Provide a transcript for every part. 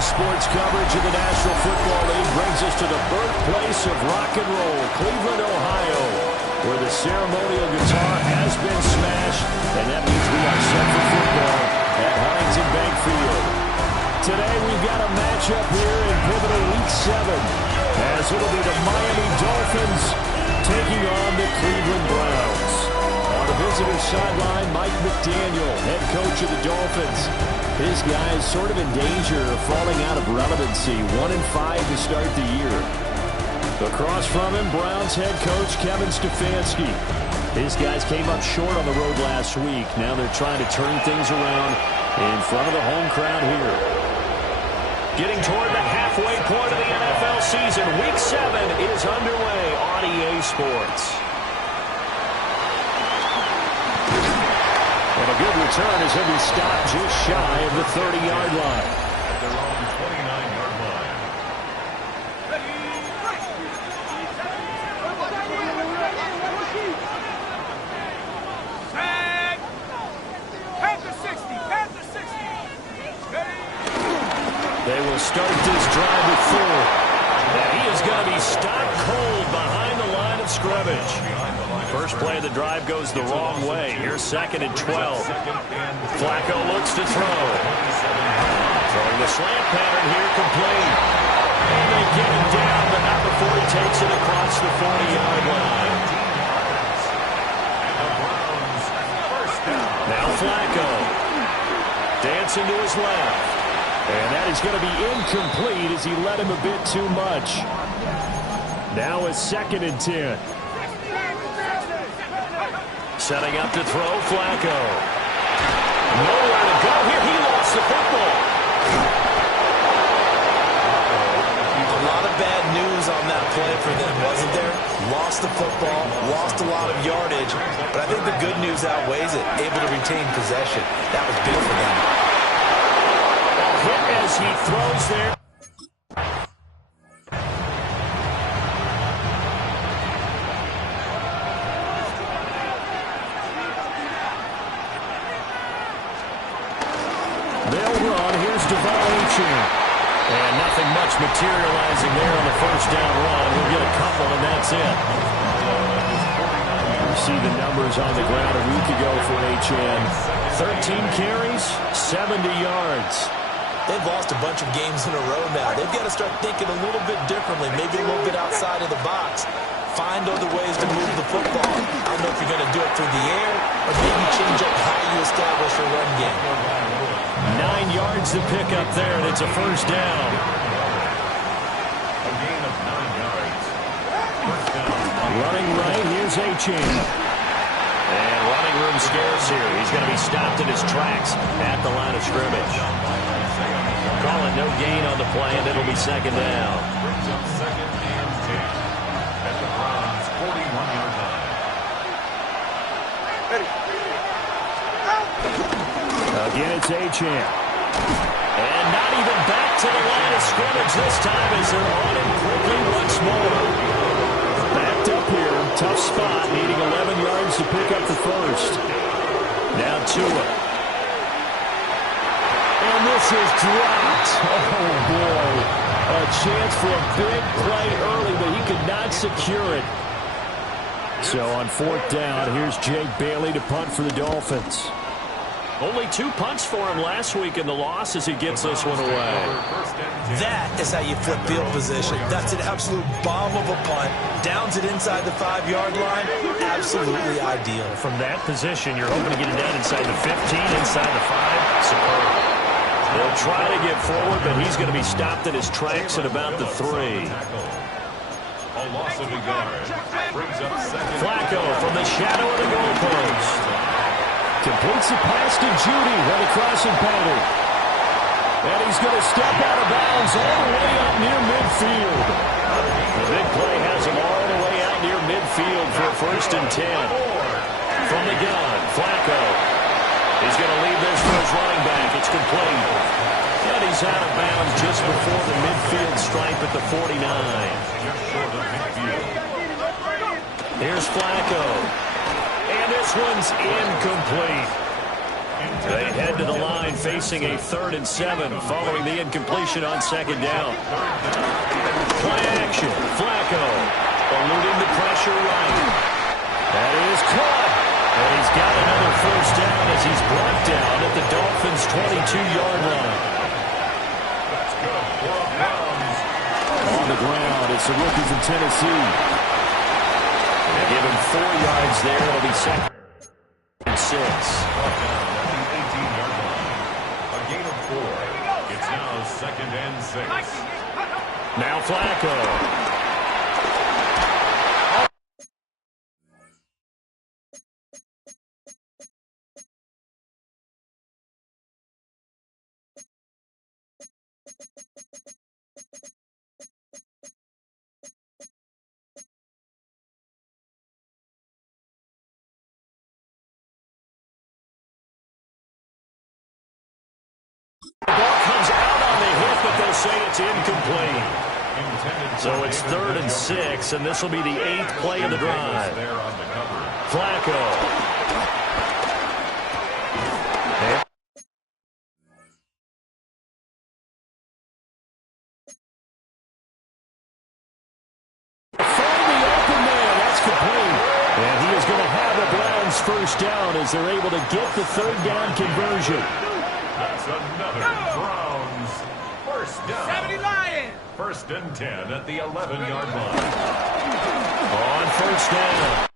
Today's sports coverage of the National Football League brings us to the birthplace of rock and roll, Cleveland, Ohio, where the ceremonial guitar has been smashed, and that means we are set for football at Huntington Bank Field. Today we've got a matchup here in pivotal Week 7, as it'll be the Miami Dolphins taking on the Cleveland Browns. On the visitor's sideline, Mike McDaniel, head coach of the Dolphins. His guys sort of in danger of falling out of relevancy, 1-5 to start the year. Across from him, Browns head coach Kevin Stefanski. His guys came up short on the road last week. Now they're trying to turn things around in front of the home crowd here. Getting toward the halfway point of the NFL season, Week 7 is underway on EA Sports. And a good return as he'll be stopped just shy of the 30-yard line. At their own 29-yard line. Panther 60, Panther 60. They will start this drive with Ford. And he is going to be stopped cold behind the line of scrimmage. First play of the drive goes the wrong way. Here's 2nd and 12. Flacco looks to throw. Throwing the slant pattern here, complete. And they get him down, but not before he takes it across the 40-yard line. Now Flacco. Dancing to his left. And that is going to be incomplete as he led him a bit too much. Now it's 2nd and 10. Setting up to throw, Flacco. Nowhere to go here. He lost the football. A lot of bad news on that play for them, wasn't there? Lost the football, lost a lot of yardage, but I think the good news outweighs it. Able to retain possession. That was big for them. Hit as he throws there. They'll run. Here's Devon Achane. And nothing much materializing there on the first down run. We'll get a couple, and that's it. You see the numbers on the ground a week ago for Achane. 13 carries, 70 yards. They've lost a bunch of games in a row now. They've got to start thinking a little bit differently, maybe a little bit outside of the box. Find other ways to move the football. I don't know if you're going to do it through the air or maybe change up how you establish your run game. 9 yards to pick up there, and it's a first down. A gain of 9 yards. First down. Running right, here's Achane. And running room scarce here. He's going to be stopped in his tracks at the line of scrimmage. Calling no gain on the play, and it'll be 2nd down. Brings up 2nd and 10 at the Browns' 41-yard line. Again, it's Achane. And not even back to the line of scrimmage this time as they're on him quickly once more. Backed up here, tough spot, needing 11 yards to pick up the first. Now Tua. And this is dropped. Oh, boy. A chance for a big play early, but he could not secure it. So on 4th down, here's Jake Bailey to punt for the Dolphins. Only 2 punts for him last week in the loss as he gets this one away. That is how you flip field position. That's an absolute bomb of a punt. Downs it inside the 5-yard line. Absolutely ideal. From that position, you're hoping to get it down inside the 15, inside the 5. Superb. They'll try to get forward, but he's going to be stopped in his tracks at about the 3. A loss of a yard. Brings up 2nd. Flacco from the shadow of the goalpost. Completes the pass to Judy on the crossing pattern. And he's going to step out of bounds all the way out near midfield. The big play has him all the way out near midfield for a 1st and 10. From the gun, Flacco. He's going to leave this for his running back. It's complete. And he's out of bounds just before the midfield stripe at the 49. Here's Flacco. And this one's incomplete. They head to the line facing a 3rd and 7 following the incompletion on 2nd down. Play action. Flacco eluding the pressure right. That is caught. And he's got another 1st down as he's brought down at the Dolphins' 22-yard line. On the ground, it's the rookie from Tennessee. They give him 4 yards there. It'll be 2nd and 6. A gain of 4. It's now 2nd and 6. Now Flacco. The ball comes out on the hit, but they'll say it's incomplete. So it's 3rd and 6, and this will be the 8th play of the drive. Flacco. Find the open man. That's complete. And he is going to have the Browns 1st down as they're able to get the 3rd down conversion. That's another Browns 1st down. 70 Lions. 1st and 10 at the 11-yard line. On 1st down.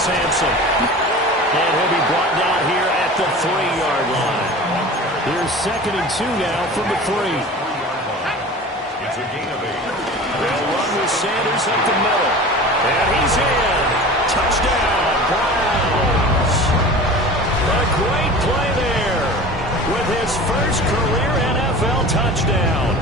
Sampson. And he'll be brought down here at the 3-yard line. Here's 2nd and 2 now from the 3. It's a gain of 8. They'll run with Sanders up the middle. And he's in. Touchdown, Browns. A great play there with his first career NFL touchdown.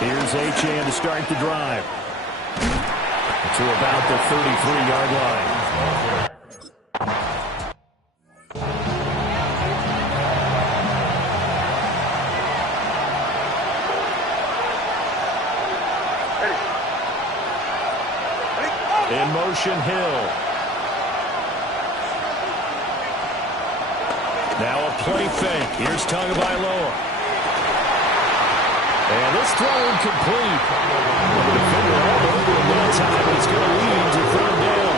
Here's Achane to start the drive. To about the 33-yard line. In motion, Hill. Now a play fake. Here's Tagovailoa. And this throw incomplete. The defender all over him that time, but it's going to lead to 3rd down.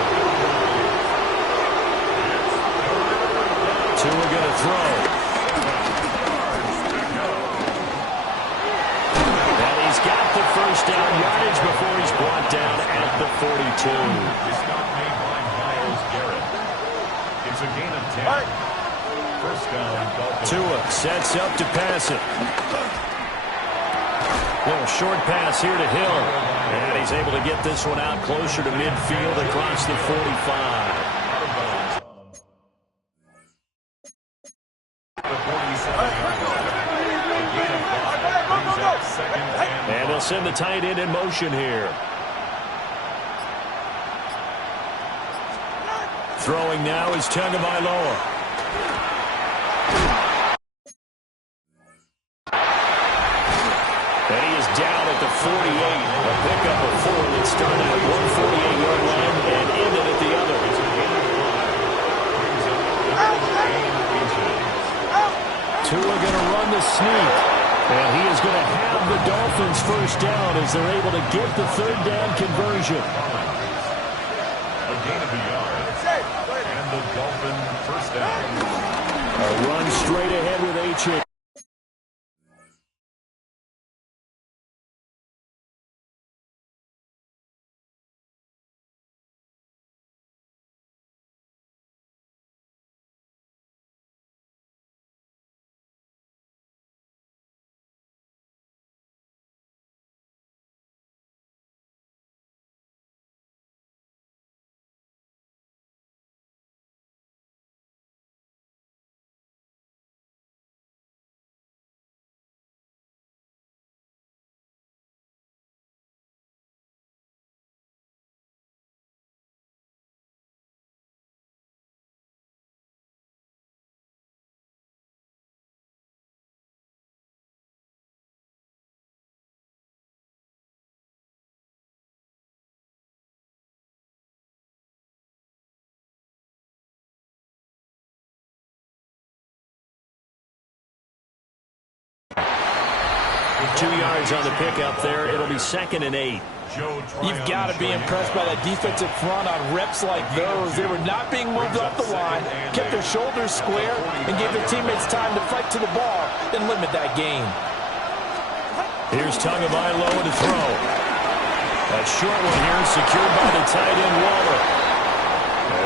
Tua going to throw. And he's got the 1st down yardage before he's brought down at the 42. The stop made by Myles Garrett. It's a gain of 10. 1st down, Dolphins. Tua sets up to pass it. Little short pass here to Hill. And he's able to get this one out closer to midfield across the 45. And they'll send the tight end in motion here. Throwing now is Tagovailoa. And he is down at the 48. A pickup of 4 that started at 148-yard line and ended at the other. Tua going to run the sneak. And he is going to have the Dolphins first down as they're able to get the third down conversion. A gain of a yard. And the Dolphin first down. A run straight ahead with H.A. Two yards on the pickup there. It'll be 2nd and 8. You've got to be impressed by that defensive front on reps like those. They were not being moved off the line, kept their shoulders square, and gave their teammates time to fight to the ball and limit that gain. Here's Tagovailoa to throw. A short one here, secured by the tight end Waller.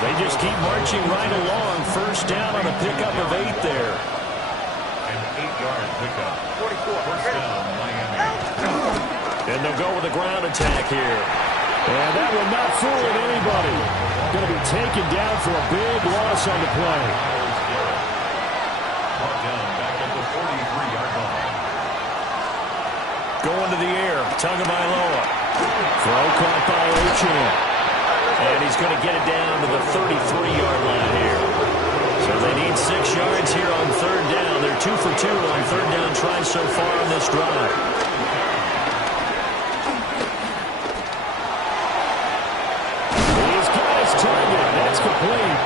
They just keep marching right along. First down on a pickup of 8 there. An 8-yard pickup. 44. First down, Miami. And they'll go with a ground attack here. And that will not fool anybody. Going to be taken down for a big loss on the play. Brought down back at the 43-yard line. Going to the air, Tagovailoa. Throw caught by Achane. And he's going to get it down to the 33-yard line here. So they need 6 yards here on third down. They're 2 for 2 on third down tries so far on this drive. He's got his target. That's complete.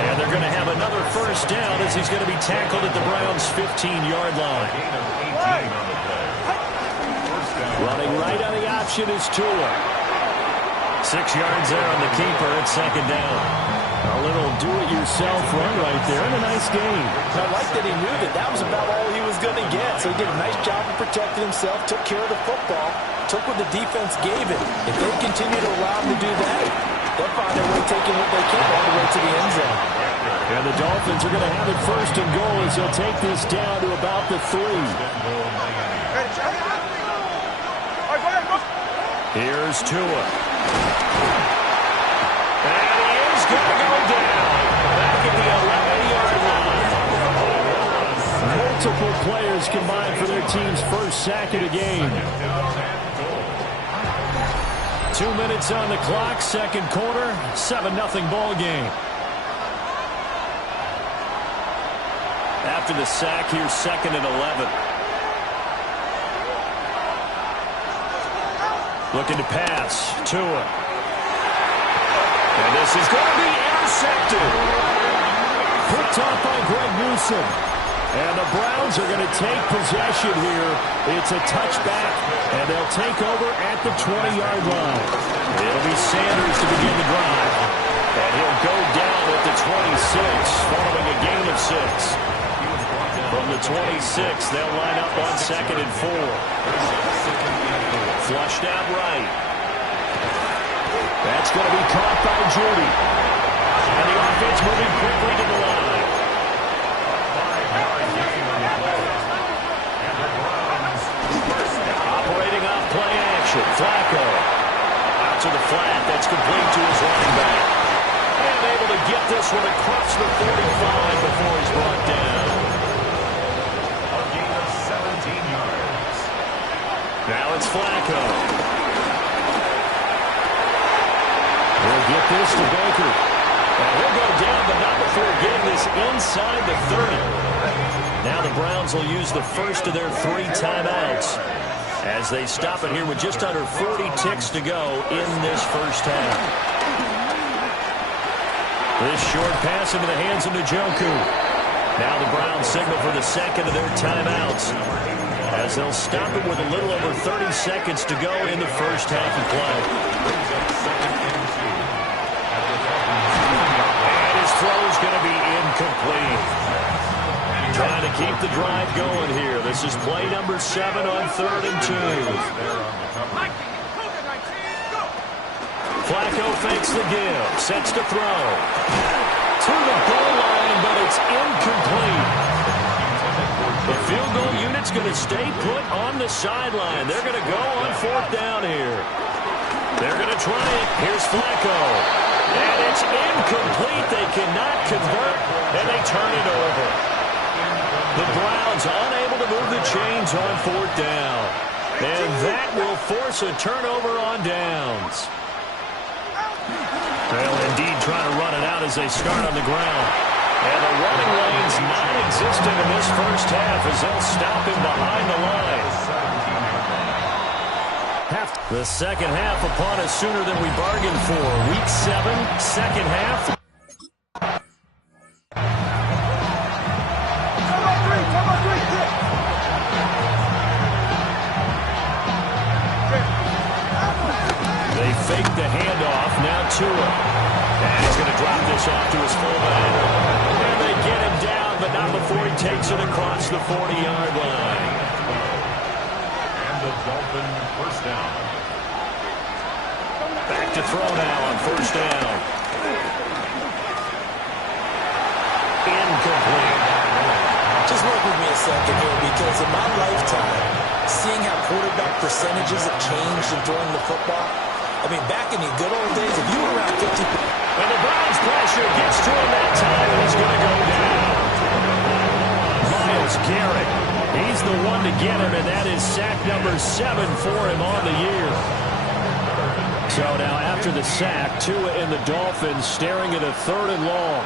And they're going to have another first down as he's going to be tackled at the Browns' 15-yard line. Gain of 18 on the play. First down. Running right on the option is Tua. 6 yards there on the keeper at second down. A little do-it-yourself run right there and a nice game. I like that he knew that was about all he was going to get. So he did a nice job of protecting himself, took care of the football, took what the defense gave him. If they continue to allow him to do that, they'll find their way taking what they can all the way to the end zone. And the Dolphins are going to have it first and goal as they'll take this down to about the 3. Here's Tua. And he is going to go down. Back at the 11-yard line. Multiple players combined for their team's first sack of the game. 2 minutes on the clock, second quarter, 7-0 ball game. After the sack, here's 2nd and 11. Looking to pass. Tua. And this is going to be intercepted. Picked off by Greg Newsome. And the Browns are going to take possession here. It's a touchback, and they'll take over at the 20-yard line. It'll be Sanders to begin the drive. And he'll go down at the 26, following a gain of 6. From the 26, they'll line up on 2nd and 4. Flushed out right. That's going to be caught by Jordy. And the offense moving quickly to the line. Operating off play action. Flacco. Out to the flat. That's complete to his running back. And able to get this one across the 45 before he's brought down. A gain of 17 yards. Now it's Flacco. He'll get this to Baker. And he'll go down, but not before getting this inside the 30. Now the Browns will use the first of their 3 timeouts as they stop it here with just under 40 ticks to go in this first half. This short pass into the hands of Njoku. Now the Browns signal for the second of their timeouts. as they'll stop it with a little over 30 seconds to go in the first half of play. And his throw is going to be incomplete. Trying to keep the drive going here. This is play number 7 on 3rd and 2. Flacco fakes the give, sets to throw. To the goal line, but it's incomplete. The field goal unit's going to stay put on the sideline. They're going to go on 4th down here. They're going to try it. Here's Flacco. And it's incomplete. They cannot convert, and they turn it over. The Browns unable to move the chains on 4th down. And that will force a turnover on downs. Well, indeed, trying to run it out as they start on the ground. And the running lane's non-existent in this first half as they'll stop him behind the line. The second half upon us sooner than we bargained for. Week 7, second half. They fake the handoff. Now Tua. And he's going to drop this off to his fullback. And they get him down, but not before he takes it across the 40-yard line. And the Dolphin first down. Back to throw now on 1st down. Incomplete. Just work with me a second here, because in my lifetime, seeing how quarterback percentages have changed in throwing the football, I mean, back in the good old days, if you were around 50... And the Browns pressure gets to him that time, and he's going to go down. Myles Garrett, he's the one to get him, and that is sack number 7 for him on the year. So now after the sack, Tua and the Dolphins staring at a 3rd and long.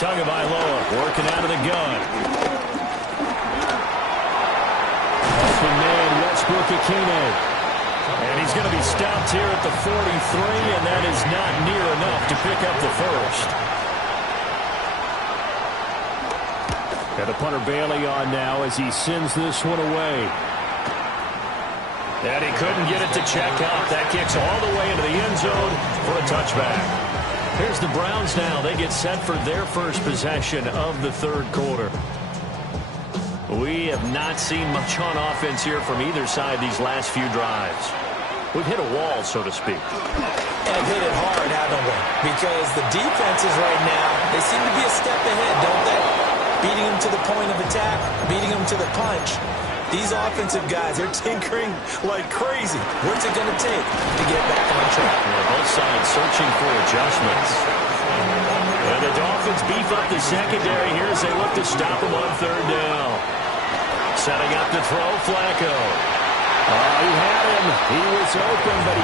Tagovailoa working out of the gun. Open man, Westbrook-Ikhine. And he's going to be stopped here at the 43, and that is not near enough to pick up the first. Got the punter Bailey on now as he sends this one away. And he couldn't get it to check out. That kicks all the way into the end zone for a touchback. Here's the Browns now. They get set for their first possession of the 3rd quarter. We have not seen much on offense here from either side these last few drives. We've hit a wall, so to speak. And hit it hard, haven't we? Because the defenses right now, they seem to be a step ahead, don't they? Beating them to the point of attack, beating them to the punch. These offensive guys, they're tinkering like crazy. What's it going to take to get back on track? Both sides searching for adjustments. And the Dolphins beef up the secondary here as they look to stop him on 3rd down. Setting up to throw, Flacco. Oh, he had him. He was open, but he...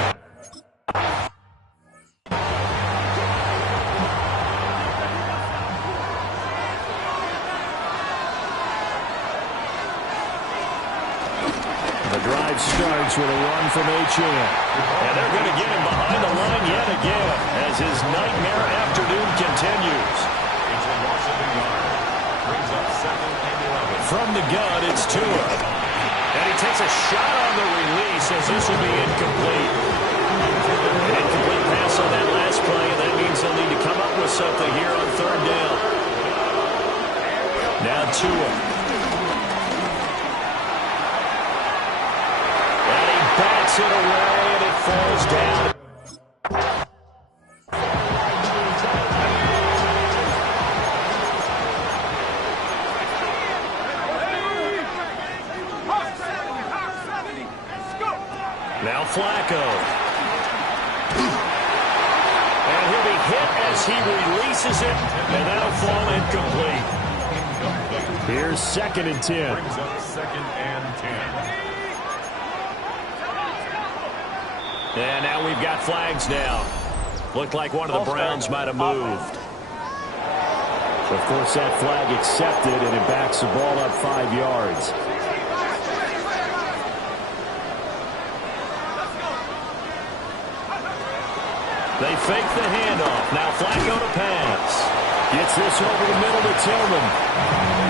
The drive starts with a run from Achane. And they're going to get him behind the line yet again as his nightmare afternoon continues. It's a loss of a yard. Brings up 2nd and 11. From the gun, it's Tua. And he takes a shot on the release as this will be incomplete. An incomplete pass on that last play, and that means they'll need to come up with something here on 3rd down. Now Tua. And he bats it away, and it falls down. Now Flacco. And he'll be hit as he releases it, and that'll fall incomplete. Here's 2nd and 10. Brings up 2nd and 10. And now we've got flags down. Looked like one of the Browns might have moved. Of course, that flag accepted, and it backs the ball up 5 yards. They fake the handoff. Now Flacco to pass. Gets this over the middle to Tillman.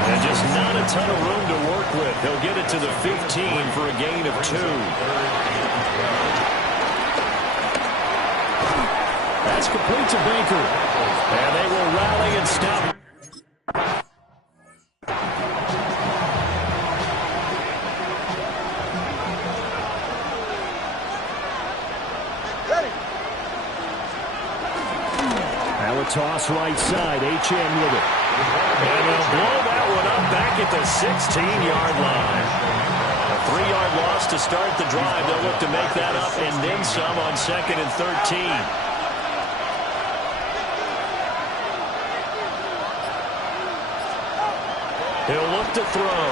And just not a ton of room to work with. He'll get it to the 15 for a gain of 2. That's complete to Baker. And they will rally and stop. Now a toss right side. H.M. with it. And they'll blow that one up back at the 16-yard line. A 3-yard loss to start the drive. They'll look to make that up and then some on 2nd and 13. He'll look to throw.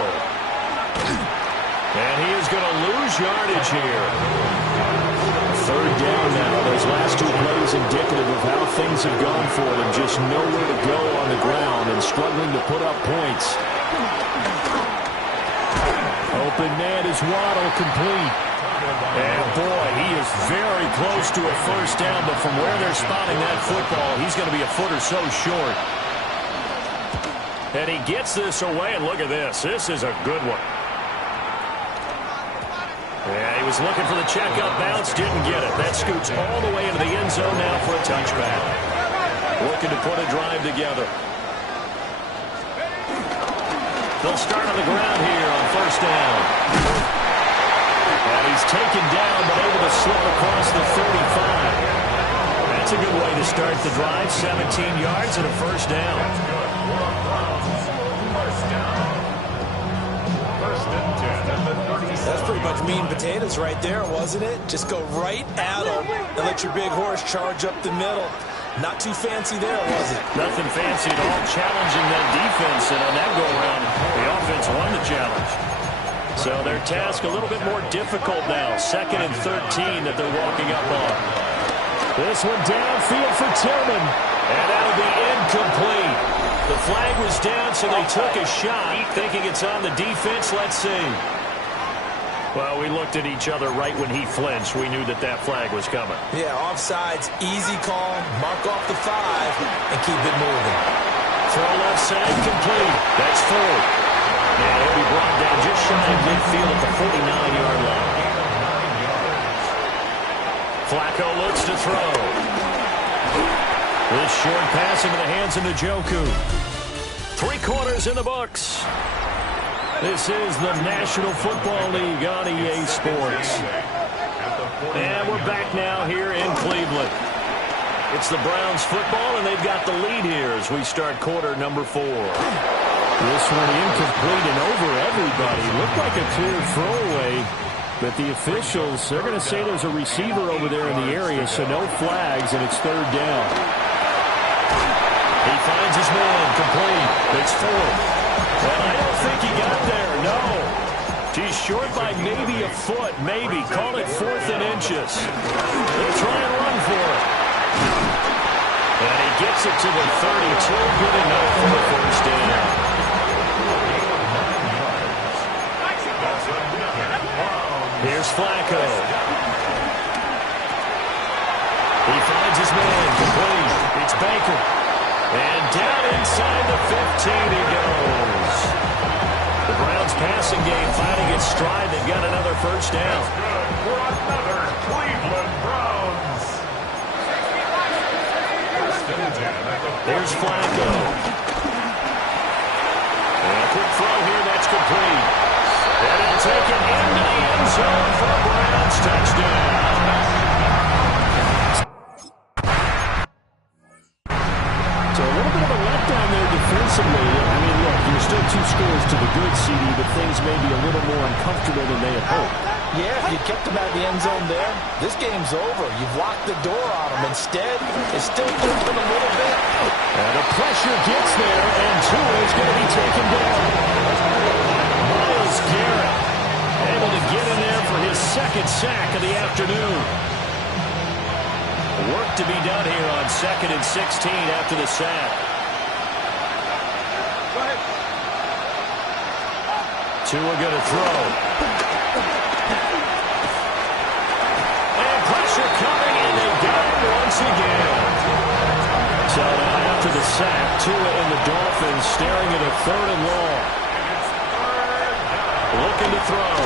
And he is going to lose yardage here. 3rd down now. Those last 2 plays indicative of how things have gone for them. Just nowhere to go on the ground and struggling to put up points. Open man is Waddle, complete. And boy, he is very close to a 1st down, but from where they're spotting that football, he's going to be a foot or so short. And he gets this away, and look at this. This is a good one. Yeah, he was looking for the checkup bounce, didn't get it. That scoots all the way into the end zone now for a touchback. Looking to put a drive together. They'll start on the ground here on 1st down. And he's taken down, but able to slip across the 35. That's a good way to start the drive. 17 yards and a 1st down. That's pretty much meat and potatoes right there, wasn't it? Just go right at them and let your big horse charge up the middle. Not too fancy there, was it? Nothing fancy at all. Challenging that defense, and on that go-around, the offense won the challenge. So their task a little bit more difficult now. 2nd and 13 that they're walking up on. This one downfield for Tillman, and that'll be incomplete. The flag was down, so they took a shot, thinking it's on the defense. Let's see. Well, we looked at each other right when he flinched. We knew that that flag was coming. Yeah, offsides, easy call, mark off the 5, and keep it moving. Throw left side, complete. That's 4. And he'll be brought down just shy of midfield at the 49-yard line. Flacco looks to throw. This short pass into the hands of Njoku. 3 quarters in the books. This is the National Football League on EA Sports. And we're back now here in Cleveland. It's the Browns football, and they've got the lead here as we start quarter number 4. This one incomplete and over everybody. Looked like a clear throwaway, but the officials, they're going to say there's a receiver over there in the area, so no flags, and it's 3rd down. He finds his man, complete. It's 4th. And I don't think he got there, no. He's short by maybe a foot, maybe. Call it 4th and inches. They'll try and run for it. And he gets it to the 32. Good enough for the 1st down. Here's Flacco. He finds his man, complete. It's Baker. And down inside the 15 he goes. The Browns passing game finding its stride. They've got another 1st down. Good for another Cleveland Browns. There's Flacco. And a quick throw here, that's complete. And he'll take it into the end zone for a Browns touchdown. So a little bit of a letdown there defensively. I mean, look, you're still 2 scores to the good, CD, but things may be a little more uncomfortable than they had hoped. Yeah, if you kept them out of the end zone there, this game's over. You've locked the door on them. Instead, it's still open a little bit. And the pressure gets there, and Tua is going to be taken down. Myles Garrett able to get in there for his 2nd sack of the afternoon. Work to be done here on 2nd and 16 after the sack. Tua going to throw. And pressure coming, and they got it once again. So now after the sack. Tua and the Dolphins staring at a 3rd and long. Looking to throw.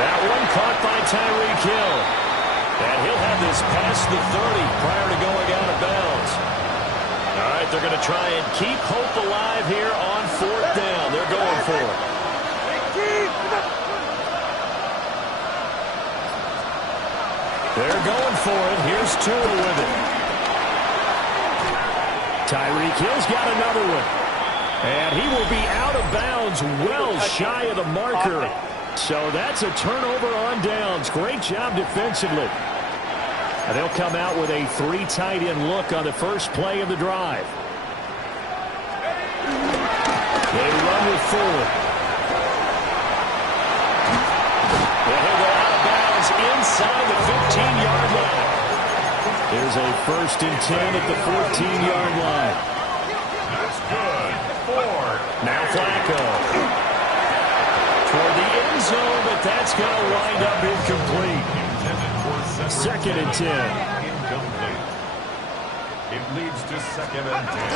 That one caught by Tyreek Hill. And he'll have this past the 30 prior to going out of bounds. All right, they're going to try and keep hope alive here on 4th down. They're going for it. They're going for it. Here's Tua with it. Tyreek Hill's got another one. And he will be out of bounds well shy of the marker. So that's a turnover on downs. Great job defensively. And they'll come out with a 3 tight end look on the first play of the drive. They run with Fuller. And he'll go out of bounds inside the 15-yard line. There's a 1st and 10 at the 14-yard line. That's good. 4. Now Flacco. Toward the end zone, but that's going to wind up incomplete. Intended for 2nd and 10. Incomplete. It leads to 2nd and 10.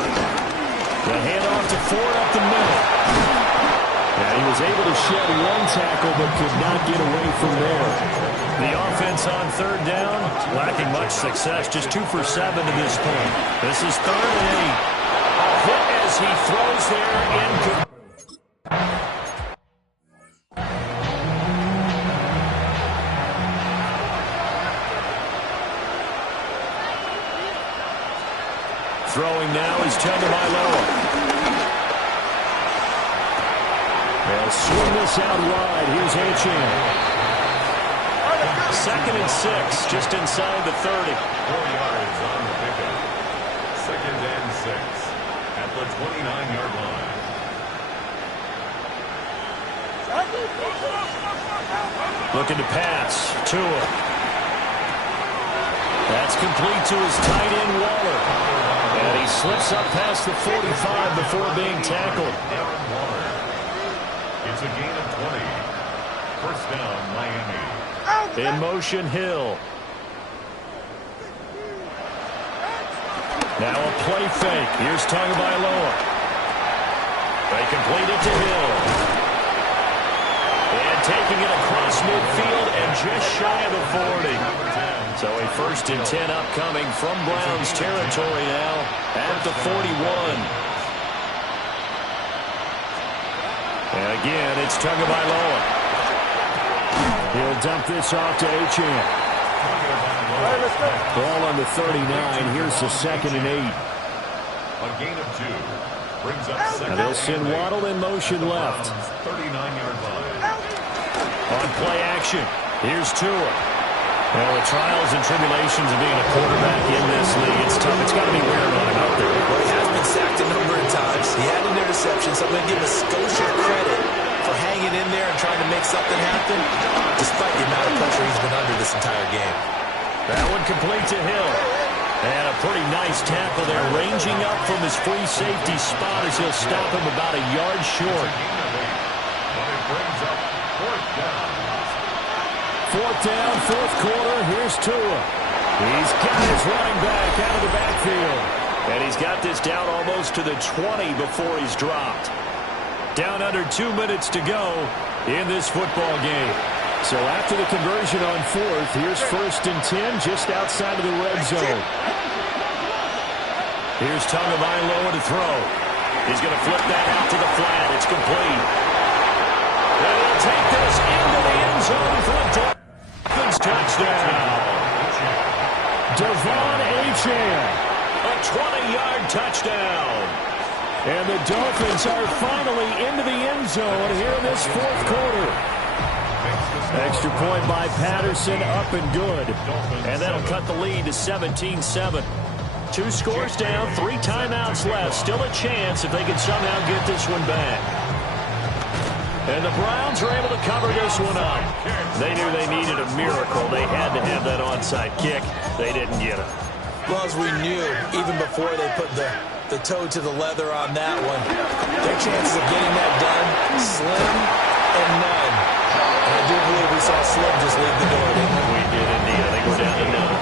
The handoff to Ford up the middle. And he was able to shed 1 tackle, but could not get away from there. The offense on 3rd down, lacking much success, just 2 for 7 to this point. This is 3rd and 8. A hit as he throws there in. Throwing now is Tagovailoa. They'll swing this out wide. Here's Achane. 2nd and 6, just inside the 30. 4 yards on the pickup. 2nd and 6 at the 29-yard line. Looking to pass. Tua. That's complete to his tight end, Waller. And he slips up past the 45 before being tackled. Darren Waller. It's a gain of 20. 1st down, Miami. In motion, Hill. Now a play fake. Here's Tagovailoa. They complete it to Hill. And taking it across midfield and just shy of the 40. So a 1st and 10 upcoming from Browns territory now at the 41. And again, it's Tagovailoa. He'll dump this off to Achane. Ball on the 39. Here's the 2nd and 8. A gain of 2. Brings up 2nd. And they'll send Waddle in motion left. 39-yard line. On play action, here's Tua. Well, the trials and tribulations of being a quarterback in this league, it's tough. It's got to be wearing on him out there. Well, he has been sacked a number of times. He had an interception, so I'm going to give Scotia credit for hanging in there and trying to make something happen, despite the amount of pressure he's been under this entire game. That one complete to Hill. And a pretty nice tackle there, ranging up from his free safety spot as he'll stop him about a yard short. But it brings up 4th down. 4th down, 4th quarter. Here's Tua. He's got his running back out of the backfield. And he's got this down almost to the 20 before he's dropped. Down under 2 minutes to go in this football game. So after the conversion on 4th, here's 1st and 10 just outside of the red zone. Here's Tagovailoa to throw. He's going to flip that out to the flat. It's complete. And he'll take this into the end zone for a Dolphins touchdown. Devon Achane, a 20-yard touchdown. And the Dolphins are finally into the end zone here in this 4th quarter. Extra point by Patterson, up and good. And that'll cut the lead to 17-7. 2 scores down, 3 timeouts left. Still a chance if they can somehow get this one back. And the Browns are able to cover this one up. They knew they needed a miracle. They had to have that onside kick. They didn't get it. Well, as we knew, even before they put the toe to the leather on that one, their chances of getting that done, slim and none. And I do believe we saw Slim just leave the door, didn't we? We did indeed. I think we're down to none.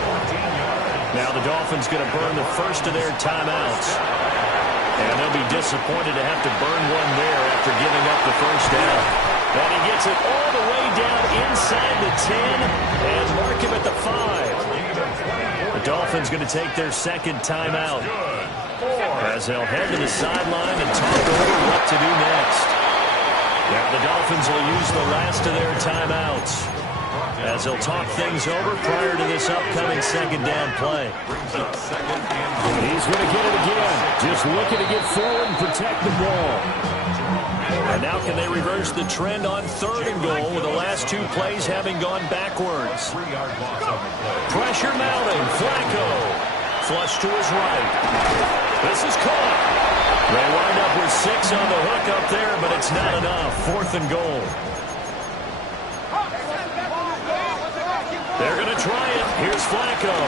Now the the Dolphins going to burn the first of their timeouts. And they'll be disappointed to have to burn one there after giving up the first down. And he gets it all the way down inside the 10 and mark him at the 5. The Dolphins going to take their second timeout as they'll head to the sideline and talk over what to do next. Now the Dolphins will use the last of their timeouts as they'll talk things over prior to this upcoming second down play. He's going to get it again. Just looking to get forward and protect the ball. And now can they reverse the trend on 3rd and goal with the last 2 plays having gone backwards? Pressure mounting. Flacco. Flush to his right. This is caught. They wind up with 6 on the hook up there, but it's not enough. 4th and goal. They're going to try it. Here's Flacco.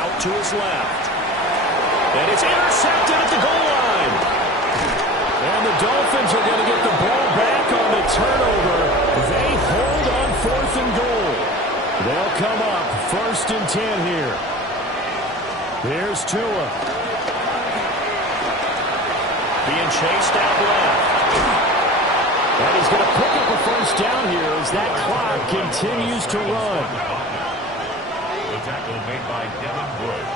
Out to his left. And it's intercepted at the goal line. And the Dolphins are going to get the ball back on the turnover. They hold on 4th and goal. They'll come up 1st and 10 here. Here's Tua. Being chased out left. And he's going to pick up a first down here as that clock continues to run. The tackle made by Devin Wood.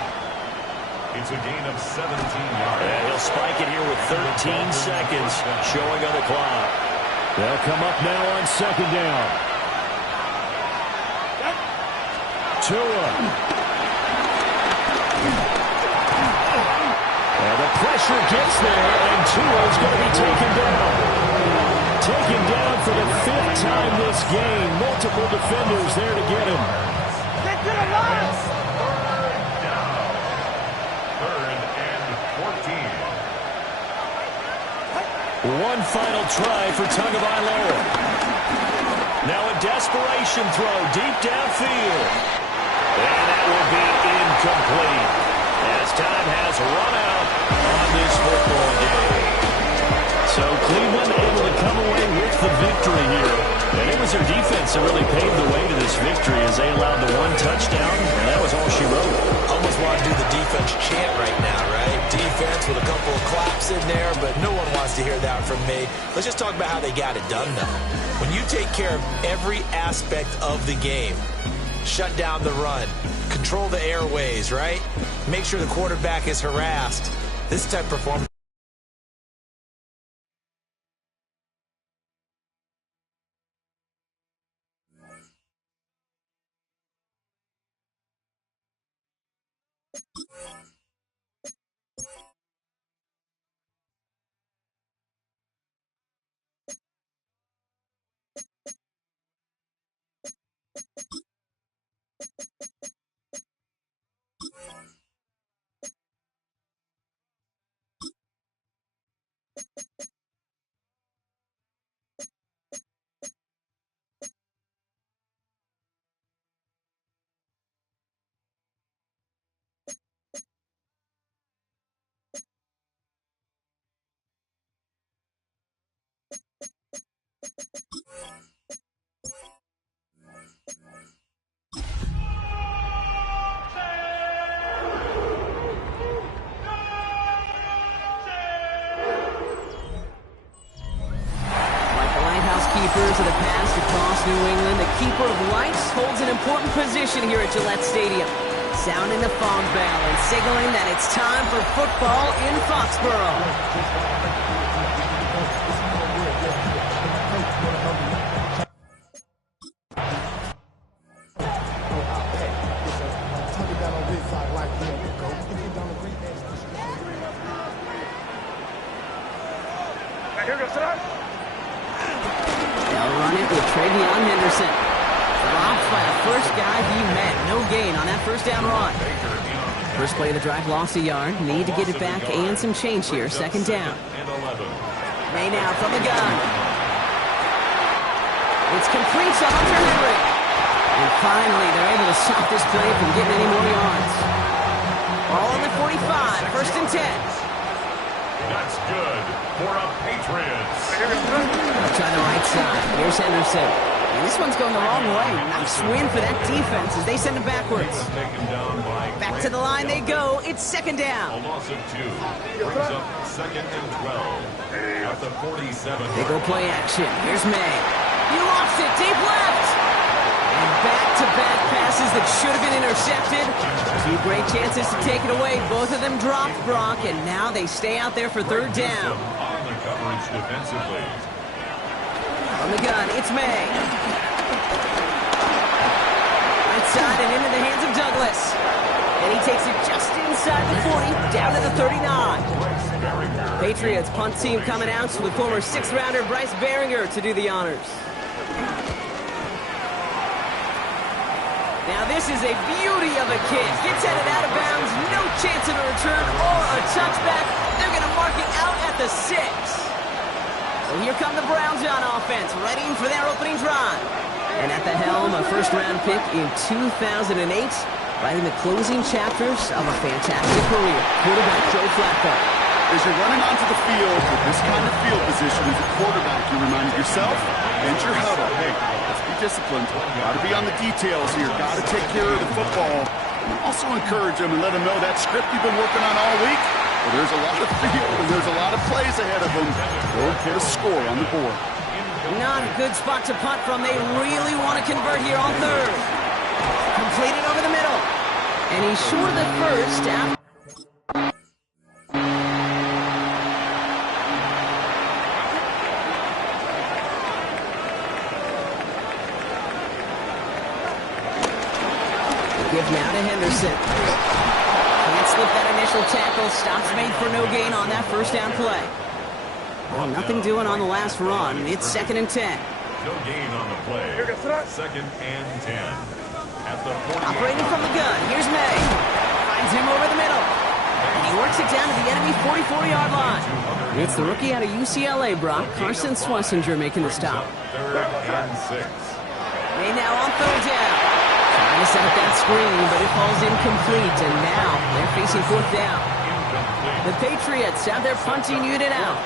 It's a gain of 17 yards. And he'll spike it here with 13 seconds showing on the clock. They'll come up now on 2nd down. Tua. And the pressure gets there, and Tua's going to be taken down. Taken down for the 5th time this game. Multiple defenders there to get him. Get to the line! 3rd and 14. One final try for Tagovailoa. Now a desperation throw deep downfield. And that will be incomplete as time has run out on this football game. So Cleveland able to come away with the victory here. And it was their defense that really paved the way to this victory as they allowed the 1 touchdown, and that was all she wrote. Almost want to do the defense chant right now, right? Defense with a couple of claps in there, but no one wants to hear that from me. Let's just talk about how they got it done, though. When you take care of every aspect of the game, shut down the run, control the airways, right? Make sure the quarterback is harassed. This type of performance. Keepers of the past across New England, the keeper of lights holds an important position here at Gillette Stadium, sounding the fog bell and signaling that it's time for football in Foxborough. Travion Henderson. Dropped by the first guy he met. No gain on that first down run. First play of the drive lost a yard. Need to get it back and some change here. 2nd down. May now from the gun. It's complete to Hunter Henry. And finally, they're able to stop this play from getting any more yards. Ball on the 45. 1st and 10. That's good for a Patriots. Try the right side. Here's Henderson. And this one's going the wrong way. Nice win for that defense as they send it backwards. Back to the line they go. It's second down. A loss of 2 brings up second and 12 at the 47. They go play action. Here's May. He lost it deep left. And back-to-back passes that should have been intercepted. A few great chances to take it away. Both of them dropped, Brock, and now they stay out there for third down. On the coverage defensively. On the gun, it's May. Right side and into the hands of Douglas. And he takes it just inside the 40, down to the 39. Patriots punt team coming out with former 6th-rounder Bryce Baringer to do the honors. Now this is a beauty of a kick. Gets headed out of bounds, no chance of a return or a touchback. They're going to mark it out at the 6. So here come the Browns on offense, readying for their opening drive. And at the helm, a first-round pick in 2008, writing the closing chapters of a fantastic career. Quarterback Joe Flacco. As you're running onto the field with this kind of field position as a quarterback, you're reminding yourself and your huddle, hey, let's be disciplined. Got to be on the details here. Got to take care of the football. And also encourage them and let them know that script you've been working on all week. Well, there's a lot of field and there's a lot of plays ahead of them. Go get a score on the board. Not a good spot to punt from. They really want to convert here on third. Completing over the middle. And he's short of the first down. Give now to Henderson. Can't slip that initial tackle. Stops made for no gain on that first down play. Well, nothing doing on the last run. It's second and 10. No gain on the play. Second and 10 at the 48. Operating from the gun. Here's May. Finds him over the middle. And he works it down to the enemy 44-yard line. It's the rookie out of UCLA, Brock. Carson Swessinger making the stop. Third and 6. May now on third down. Trying to set up that screen, but it falls incomplete. And now they're facing fourth down. The Patriots have their punting unit out.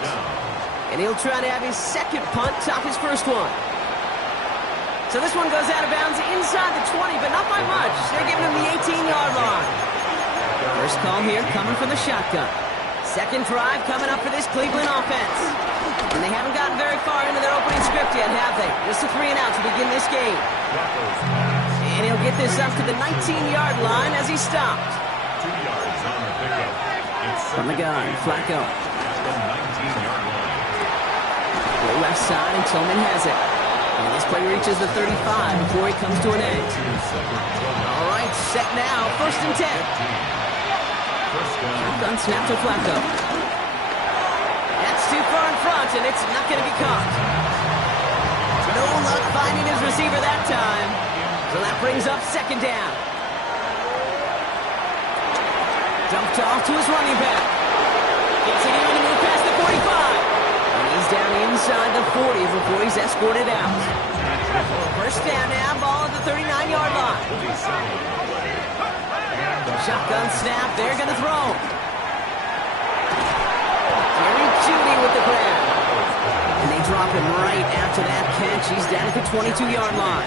And he'll try to have his second punt top his first one. So this one goes out of bounds inside the 20, but not by much. They're giving him the 18-yard line. First call here coming from the shotgun. Second drive coming up for this Cleveland offense. And they haven't gotten very far into their opening script yet, have they? Just a 3 and out to begin this game. And he'll get this up to the 19-yard line as he stopped. 2 yards on the pickup. From the gun, Flacco. The 19-yard line. Go left side, and Tillman has it. And this play reaches the 35 before he comes to an end. All right, set now, first and 10. Gun snap to Flacco. That's too far in front, and it's not going to be caught. No luck finding his receiver that time. So that brings up second down. Dumped off to his running back. Continuing to move past the 45. And he's down inside the 40 before he's escorted out. First down now, ball at the 39-yard line. Shotgun snap, they're going to throw. Jerry Jeudy with the grab. And they drop him right after that catch. He's down at the 22-yard line.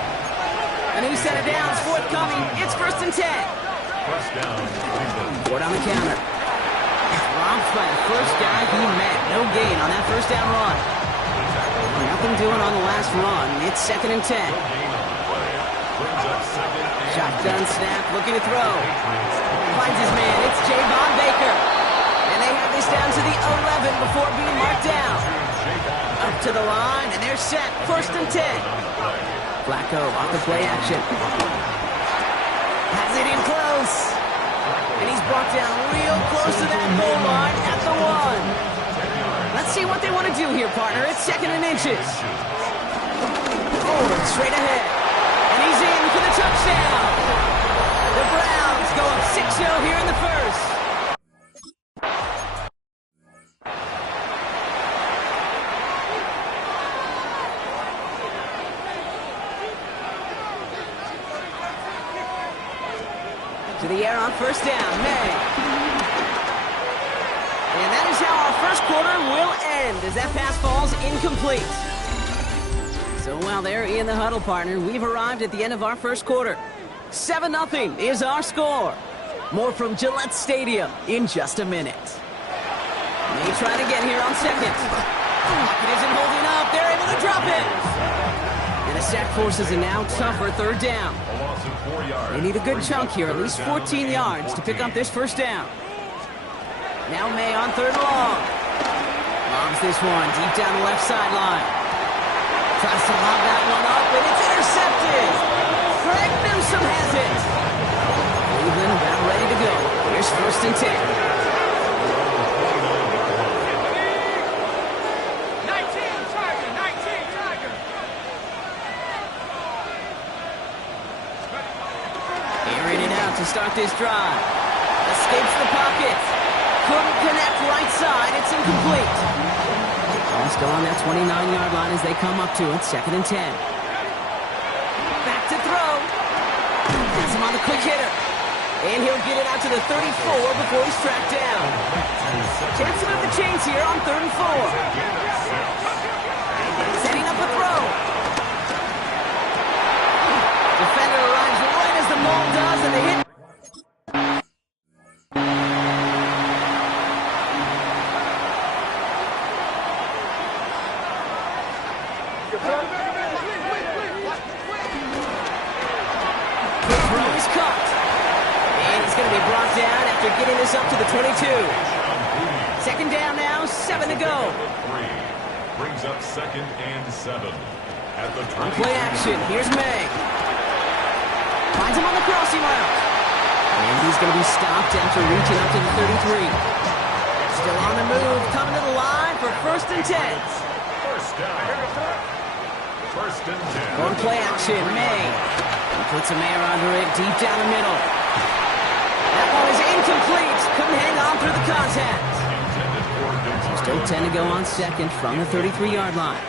A new set of downs forthcoming. It's first and 10. First down. Ford on the counter. Dropped by the first guy he met. No gain on that first down run. Nothing doing on the last run. It's second and 10. Shotgun snap, looking to throw. Finds his man. It's Javon Baker. And they have this down to the 11 before being marked down. Up to the line, and they're set. First and 10. Flacco off the play action. Has it in close. And he's brought down real close to that goal line at the 1. Let's see what they want to do here, partner. It's second and inches. Forward, straight ahead. And he's in for the touchdown. The Browns go up 6-0 here in the first. To the air on first down, May. And that is how our first quarter will end as that pass falls incomplete. So while they're in the huddle, partner, we've arrived at the end of our first quarter. 7-0 is our score. More from Gillette Stadium in just a minute. They try to get here on second. Pocket isn't holding up. They're able to drop it. And the sack forces a now tougher third down. A loss of 4 yards. They need a good chunk here, at least 14 yards to pick up this first down. Now May on third and long. Lobs this one deep down the left sideline. Tries to lob that one up, and it's intercepted. Greg Newsome has it. Cleveland about ready to go. Here's first and 10. To start this drive. Escapes the pocket. Couldn't connect right side. It's incomplete. Ball's still on that 29-yard line as they come up to it. Second and 10. Back to throw. Has him on the quick hitter. And he'll get it out to the 34 before he's tracked down. Chance to move the chains here on third and 4. Setting up a throw. Defender arrives right as the ball does, and they hit. Getting this up to the 22. Second down now, 7 to go. Brings up second and 7. At the on play action, here's May. Finds him on the crossing route. And he's going to be stopped after reaching up to the 33. Still on the move, coming to the line for first and 10. First down. First and 10. On play action, May. He puts a man under it deep down the middle. That one is incomplete. Couldn't hang on through the contact. Still 10 to go on second from the 33-yard line.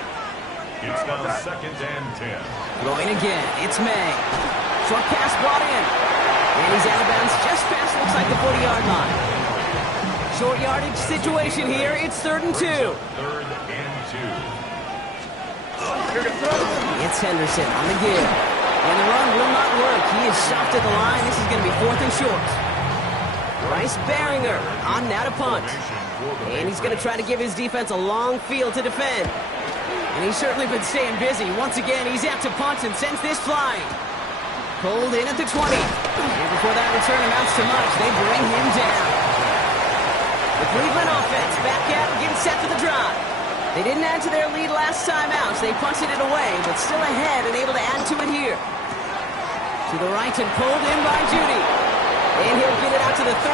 It's now second and 10. Throwing again. It's May. Short pass brought in. And he's out of bounds just past, looks like the 40-yard line. Short yardage situation here. It's third and 2. Third and 2. It's Henderson on the give. And the run will not work. He is stopped at the line. This is going to be fourth and short. Bryce Baringer on now to punt. And he's going to try to give his defense a long field to defend. And he's certainly been staying busy. Once again, he's out to punt and sends this flying. Pulled in at the 20. And before that return amounts to much, they bring him down. The Cleveland offense back out and getting set for the drive. They didn't add to their lead last time out, so they punted it away, but still ahead and able to add to it here. To the right and pulled in by Judy. And he'll get it out to the 34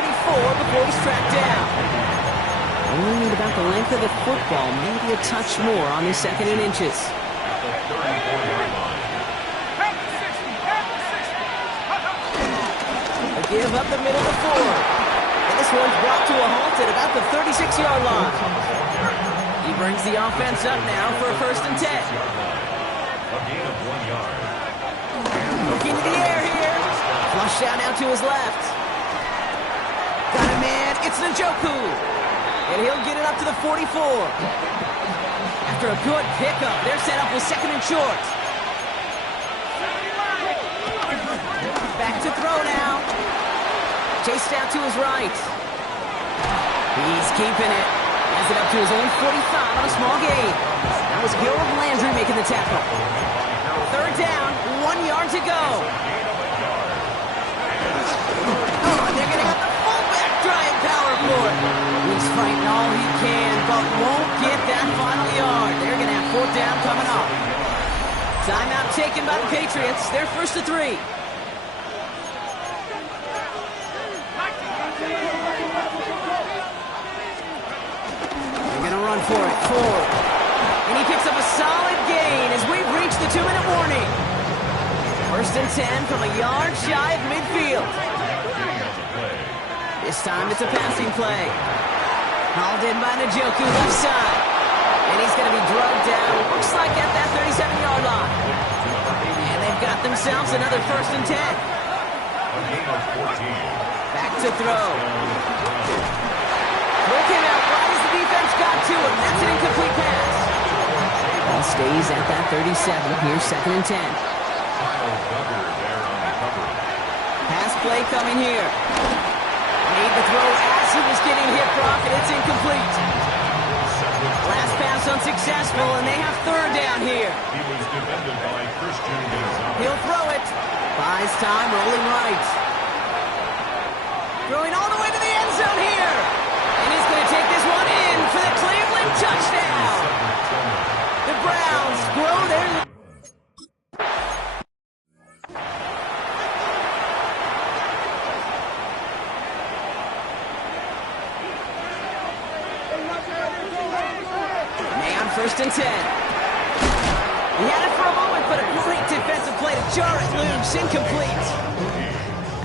before he's tracked down. Only need about the length of the football, maybe a touch more on this second and inches. A give up the middle to 4. And this one's brought to a halt at about the 36-yard line. He brings the offense up now for a first and 10. A gain of 1 yard. Looking to the air here. Flushed out now to his left. Got a man. It's Njoku. And he'll get it up to the 44. After a good pickup, they're set up with second and short. Back to throw now. Chased out to his right. He's keeping it. Has it up to his own 45 on a small gain. That was Harold Landry making the tackle. Third down, 1 yard to go. Oh, and they're going to have the fullback trying power for it. He's fighting all he can, but won't get that final yard. They're going to have fourth down coming up. Timeout taken by the Patriots. They're first to 3. Run for it, forward. And he picks up a solid gain as we've reached the 2-minute warning. First and 10 from a yard shy of midfield. This time it's a passing play. Hauled in by Njoku, left side. And he's going to be drugged down, looks like at that 37-yard line. And they've got themselves another first and 10. Back to throw. Throw came out right as the defense got to him. That's an incomplete pass. Ball stays at that 37. Here's 2nd and 10. Kyle Duggar there on the cover. Pass play coming here. Made the throw as he was getting hit, Brock, and it's incomplete. Last pass unsuccessful, and they have 3rd down here. He was defended by Christian Gonzalez. He'll throw it. Buys time, rolling right. Throwing all the way to the end zone here. And he's going to take this one in for the Cleveland touchdown. The Browns grow their lead. Man, 1st and 10. He had it for a moment, but a great defensive play to jar it loose. Incomplete.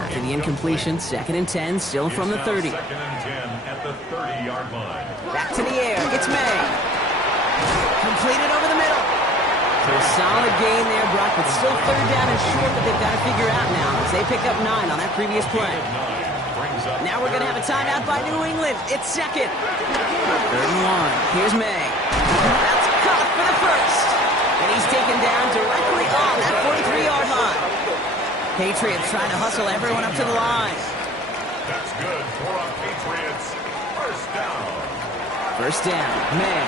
After the incompletion, 2nd and 10, still from the 30. 2nd and 10 at the 30-yard line. Back to the air. It's May. Completed over the middle. So a solid gain there, Brock, but still 3rd down and short that they've got to figure out now as they pick up 9 on that previous play. Now we're going to have a timeout by New England. It's 2nd. 3rd and 1. Here's May. That's caught for the 1st. And he's taken down directly on that 43-yard line. Patriots trying to hustle everyone up to the line. That's good for our Patriots. 1st down. 1st down. May.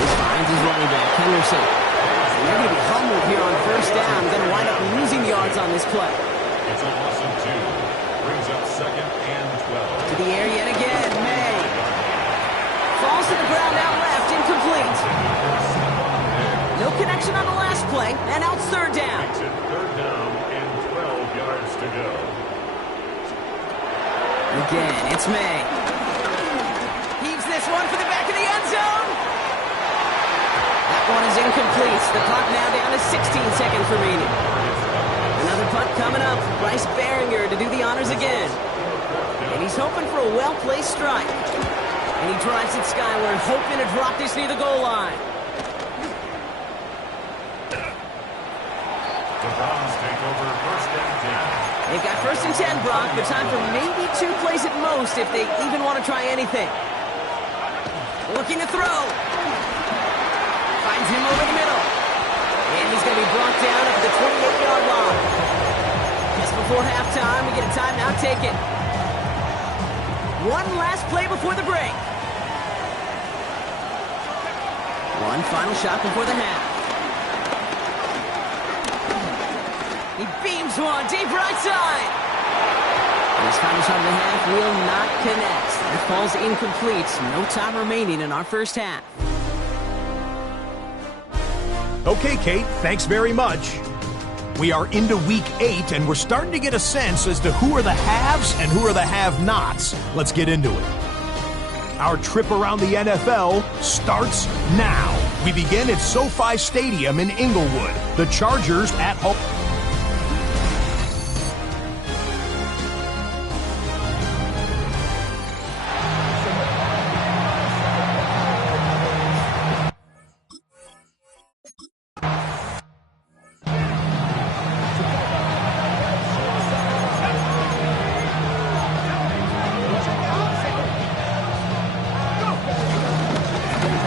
He finds his running back, Henderson. And they're going to be humbled here on 1st down. Going to wind up losing yards on this play. It's a loss of 2. Brings up 2nd and 12. To the air yet again. May. Falls to the ground out left. Incomplete. No connection on the last play. And now it's 3rd down. Makes it 3rd down and 12 yards to go. Again, it's May. Heaves this one for the back of the end zone. That one is incomplete. The clock now down to 16 seconds remaining. Another punt coming up. Bryce Behringer to do the honors again. And he's hoping for a well-placed strike. And he drives it skyward, hoping to drop this near the goal line. The Browns take over 1st and 10. They've got 1st and 10, Brock, but time for maybe 2 plays at most if they even want to try anything. Looking to throw. Finds him over the middle. And he's going to be brought down at the 28-yard line. Just before halftime, we get a timeout taken. One last play before the break. One final shot before the half. He beams one deep right side. His final shot of the half will not connect. That falls incomplete. No time remaining in our 1st half. Okay, Kate, thanks very much. We are into week 8, and we're starting to get a sense as to who are the haves and who are the have-nots. Let's get into it. Our trip around the NFL starts now. We begin at SoFi Stadium in Inglewood. The Chargers at home.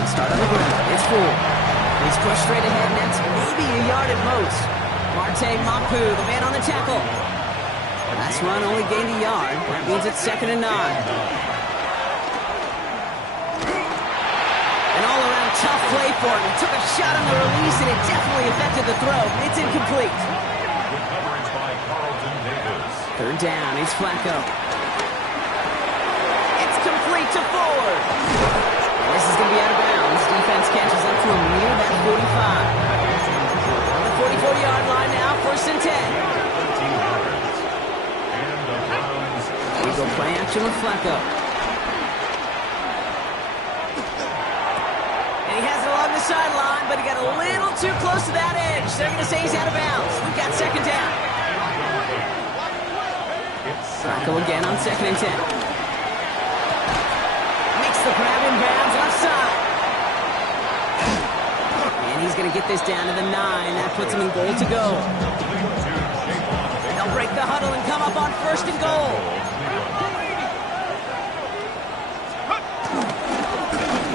Start on the ground. It's full. He's pushed straight ahead, and that's maybe a yard at most. Marte Mapu, the man on the tackle. Last run only gained a yard. That means it's 2nd and 9. An all-around tough play for him. He took a shot on the release, and it definitely affected the throw. It's incomplete. Good coverage by Carlton Davis. 3rd down. It's Flacco. It's complete to Ford. This is going to be out of bounds. Defense catches up to him near that 45. On the 44-yard line now, 1st and 10. 13 yards. And the Browns. We go play action with Flacco. And he has it along the sideline, but he got a little too close to that edge. They're going to say he's out of bounds. We've got 2nd down. Flacco again on 2nd and 10. The grab in bounds left side. And he's going to get this down to the 9. That puts him in goal to go. They'll break the huddle and come up on 1st and goal.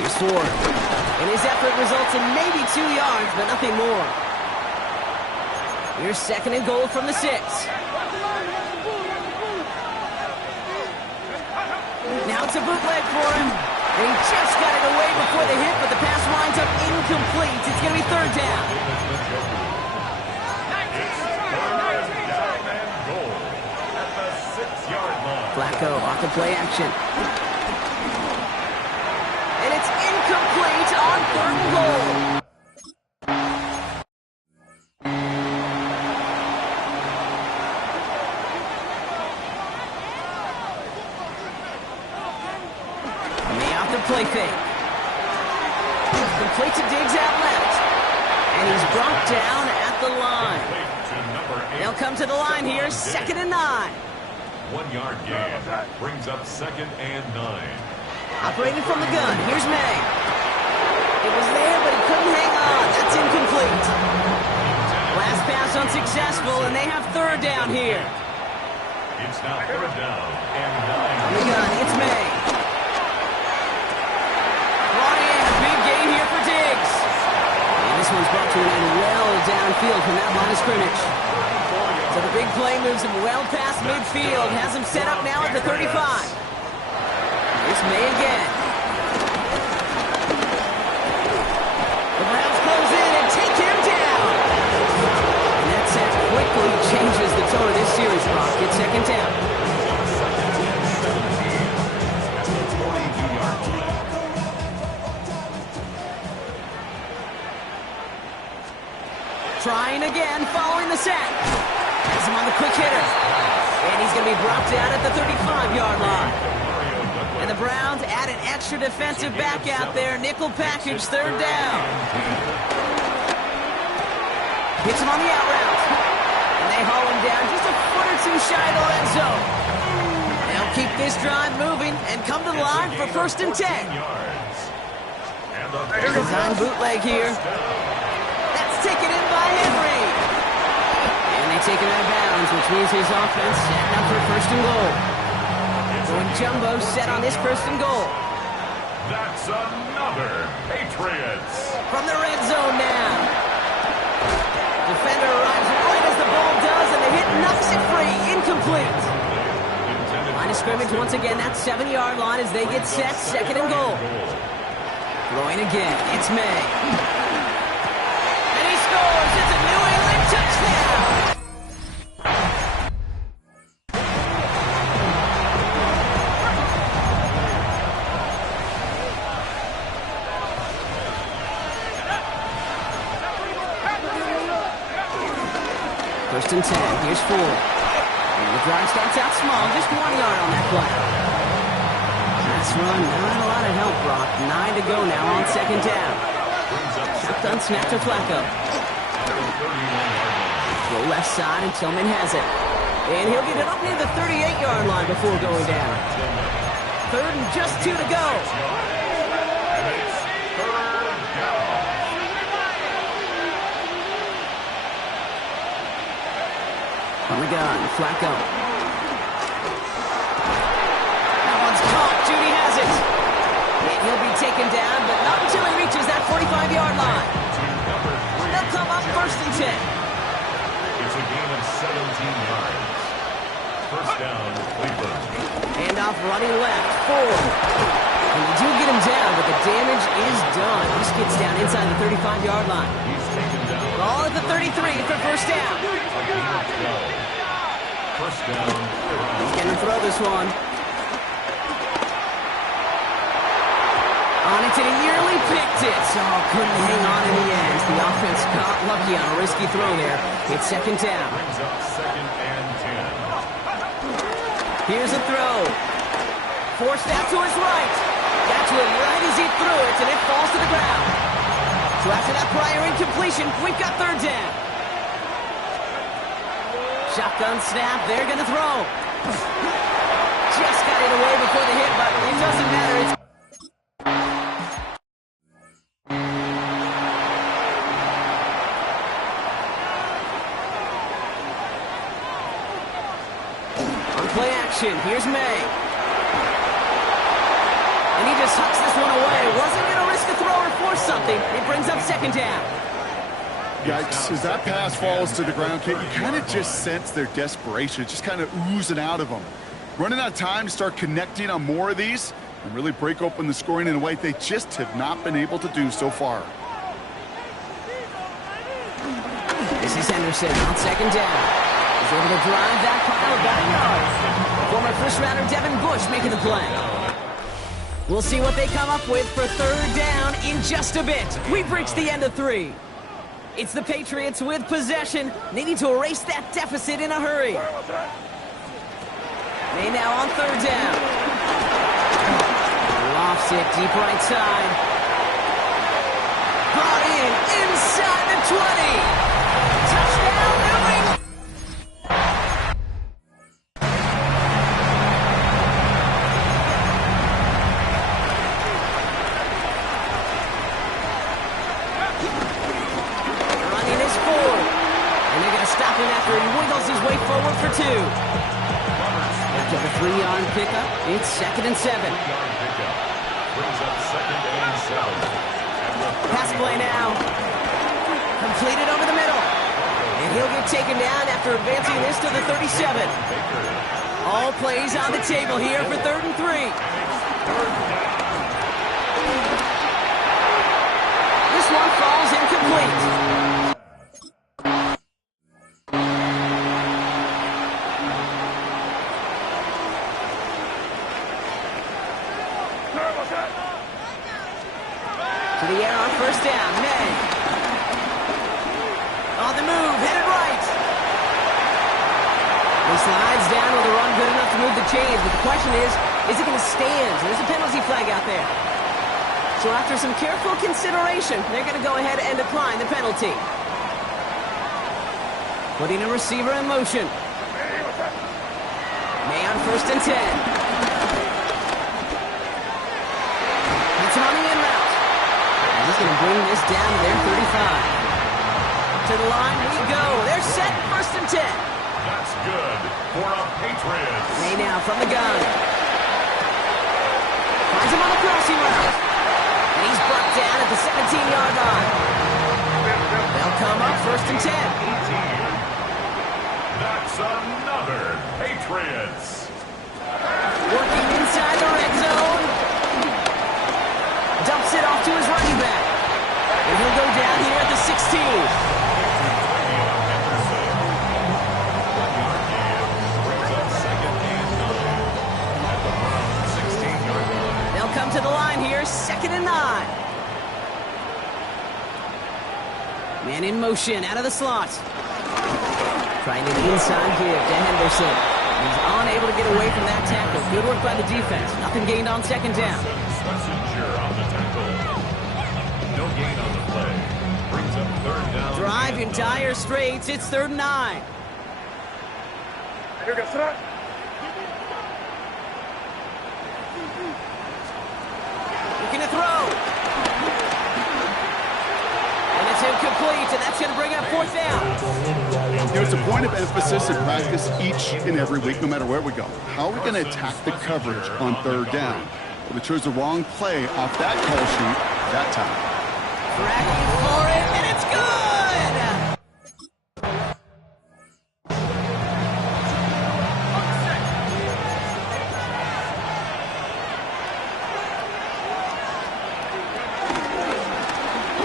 Here's Ford. And His effort results in maybe 2 yards, but nothing more. Here's 2nd and goal from the 6. Now it's a bootleg for him. And he just got it away before the hit, but the pass winds up incomplete. It's going to be 3rd down. Flacco off the play action. And it's incomplete on 3rd and goal. Play fake. Complete to Diggs out left. And he's brought down at the line. They'll come to the line here, 2nd and 9. 1-yard gain. Brings up 2nd and 9. Operating from the gun. Here's May. It was there, but he couldn't hang on. That's incomplete. Last pass unsuccessful, and they have 3rd down here. It's now 3rd down and 9. On the gun, it's May. This one's brought to an end well downfield from that line of scrimmage. So the big play moves him well past midfield, has him set up now at the 35. It's May again. The Browns close in and take him down. And that sack quickly changes the tone of this series, Brock. It's 2nd down. Trying again, following the sack. Has him on the quick hitter. And he's going to be brought down at the 35-yard line. And the Browns add an extra defensive back out there. Nickel package, 3rd down. Hits him on the out route. And they haul him down just a foot or 2 shy of the red zone. They'll keep this drive moving and come to the line for 1st and 10. Design bootleg here. Taken in by Henry. And they take him out of bounds, which means his offense setting up for 1st and goal. Going jumbo set on this 1st and goal. That's another Patriots. From the red zone now. Defender arrives right as the ball does, and the hit knocks it free. Incomplete. Line of scrimmage once again, that 7-yard line as they get set, 2nd and goal. Throwing again, it's May. It's a New England touchdown! First and 10, here's 4. And the drive starts out small, just 1 yard on that play. Pass run, not a lot of help, Brock. 9 to go now on 2nd down. Shotgun snap to Flacco. Go left side, and Tillman has it. And he'll get it up near the 38-yard line before going down. 3rd and just 2 to go. On the gun, Flacco. That one's caught. Judy has it. And he'll be taken down, but not until he reaches that 45-yard line. They'll come up 1st and 10. It's a gain of 17 yards. 1st down, Cleveland. Handoff running left, 4. And they do get him down, but the damage is done. He skids down inside the 35-yard line. He's taken down. Ball at the 33 for 1st down. 1st down. He's going to throw this one. On it, and he nearly picked it. So couldn't hang on in the end. The offense got lucky on a risky throw there. It's 2nd down. Brings up 2nd and 10. Here's a throw. Forced out to his right. Got to him right as he threw it, and it falls to the ground. So after that prior incompletion, we've got 3rd down. Shotgun snap. They're going to throw. Just got it away before the hit, but it doesn't matter. It's play action. Here's May. And he just hucks this one away. Wasn't going to risk a throw or force something. nothing. It brings up second down. Yikes, as that pass falls to the ground, Kate, you kind of just sense their desperation. It's just kind of oozing out of them. Running out of time to start connecting on more of these and really break open the scoring in a way they just have not been able to do so far. This is Henderson on second down. He's able to drive that pile about a yard. Former first-rounder Devin Bush making the play. We'll see what they come up with for third down in just a bit. We've reached the end of 3. It's the Patriots with possession, needing to erase that deficit in a hurry. They now on third down. Lofts it deep right side. Brought in inside the 20. Touchdown, New England. Running is forward. And they're going to stop him after he wiggles his way forward for 2. After the 3-yard pickup, it's 2nd and 7. Pass play now. Completed over the middle. And he'll get taken down after advancing this to the 37. All plays on the table here for 3rd and 3. This one falls incomplete. To the air on first down, May. On the move, headed right. He slides down with a run good enough to move the chains, but the question is it going to stand? There's a penalty flag out there. So after some careful consideration, they're going to go ahead and decline the penalty. Putting a receiver in motion. May on first and 10. It's on the in route. He's going to bring this down to their 35. To the line we go. They're set, 1st and 10. That's good for a Patriots. May now from the gun. Finds him on the crossing route. And he's brought down at the 17-yard line. They'll come up 1st and 10. That's another Patriots. Working inside the red zone. Dumps it off to his running back. And he'll go down here at the 16. They'll come to the line here, 2nd and 9. Man in motion, out of the slot. Trying an inside give to Henderson. He's unable to get away from that tackle. Good work by the defense. Nothing gained on 2nd down. Messenger on the tackle. No gain on the play. Brings up 3rd down. Drive in dire straits. It's 3rd and 9. Looking to throw. And it's incomplete, and that's going to bring up 4th down. It's a point of emphasis in practice each and every week, no matter where we go. How are we going to attack the coverage on 3rd down? Well, we chose the wrong play off that call sheet that time. Tracking for it, and it's good!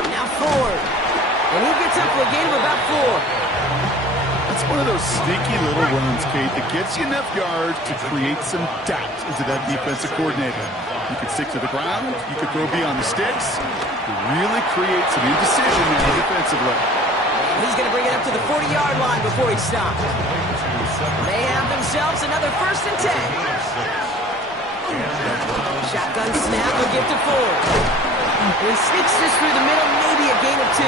Now Ford. And he gets up for a gain of about 4. It's one of those sneaky little runs, Kate, that gets you enough yards to create some doubt into that defensive coordinator. You could stick to the ground, you could throw beyond the sticks, to really create some indecision there defensively. And he's going to bring it up to the 40-yard line before he stops. They have themselves another 1st and 10. Shotgun snap will get to Ford. He sneaks this through the middle, maybe a gain of 2.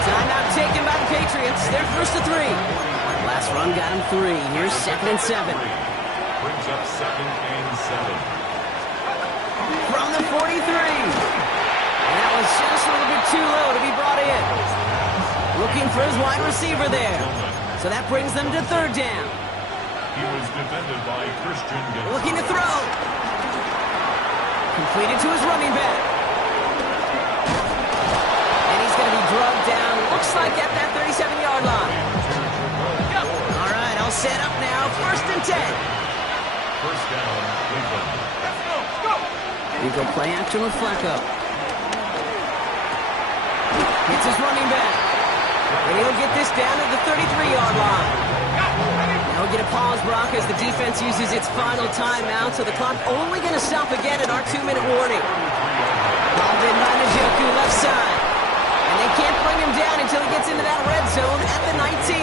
Timeout taken by the Patriots. They're 1st to 3. Last run got him 3. Here's 2nd and 7. Brings up 2nd and 7. From the 43. And that was just a little bit too low to be brought in. Looking for his wide receiver there. So that brings them to 3rd down. He was defended by Christian Gonzalez. Looking to throw. Completed to his running back. set up now, 1st and 10. First down, Cleveland. We go play action with Flacco. Hits his running back. And he'll get this down at the 33-yard line. Now we get a pause, Brock, as the defense uses its final timeout, so the clock only going to stop again at our 2-minute warning. Ball in by Njoku, left side. And they can't bring him down until he gets into that red zone at the 19.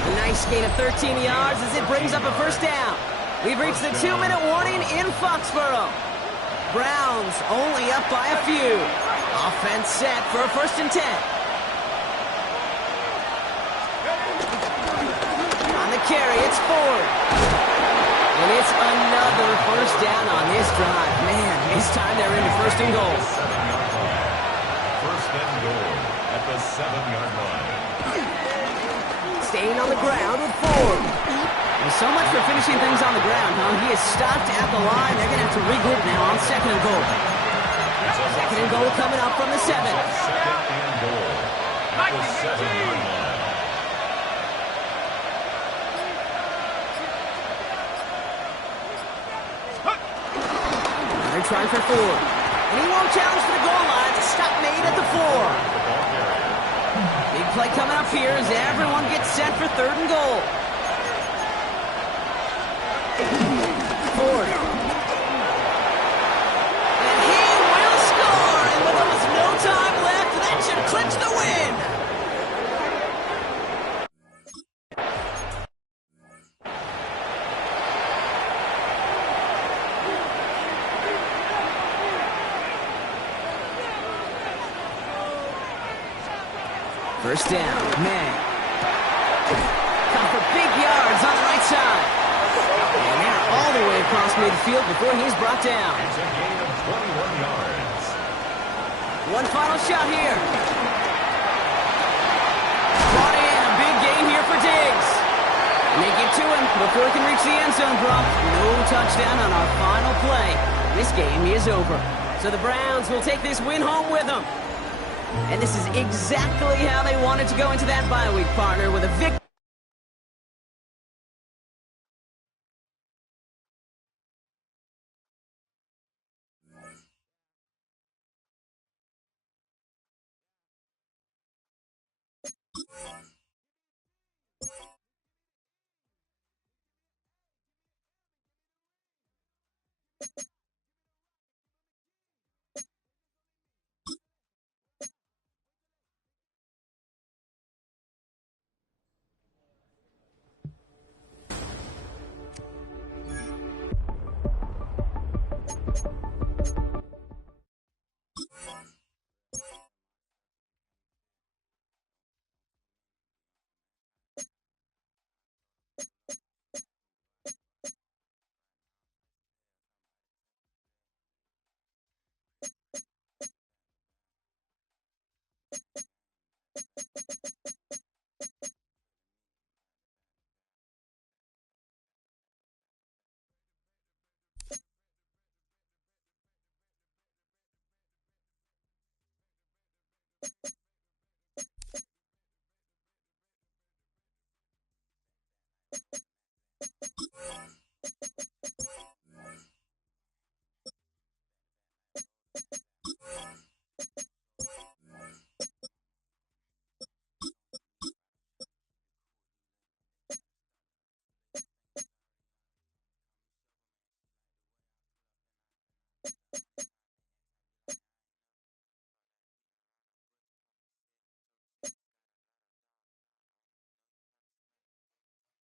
A nice gain of 13 yards as it brings up a first down. We've reached the 2-minute warning in Foxborough. Browns only up by a few. Offense set for a 1st and 10. On the carry, it's Ford. And it's another first down on this drive. Man, this time they're into 1st and goal. 7-yard line. First and goal at the 7-yard line. Staying on the ground with Ford. Well, so much for finishing things on the ground, huh? He is stopped at the line. They're going to have to regroup now on 2nd and goal. 2nd and goal coming up from the 7. 2nd and goal at the 7-yard line. They're trying for Ford. And he won't challenge for the goal line. The stop made at the 4. Big play coming up here as everyone gets set for 3rd and goal. Ford. And he will score. And with almost no time left, that should clinch the win. First down, May. Come for big yards on the right side. And they're all the way across midfield before he's brought down. It's a gain of 21 yards. One final shot here. Brought in, a big gain here for Diggs. Make it to him before he can reach the end zone, Brock. No touchdown on our final play. This game is over. So the Browns will take this win home with them. And this is exactly how they wanted to go into that bye week, partner, with a victory.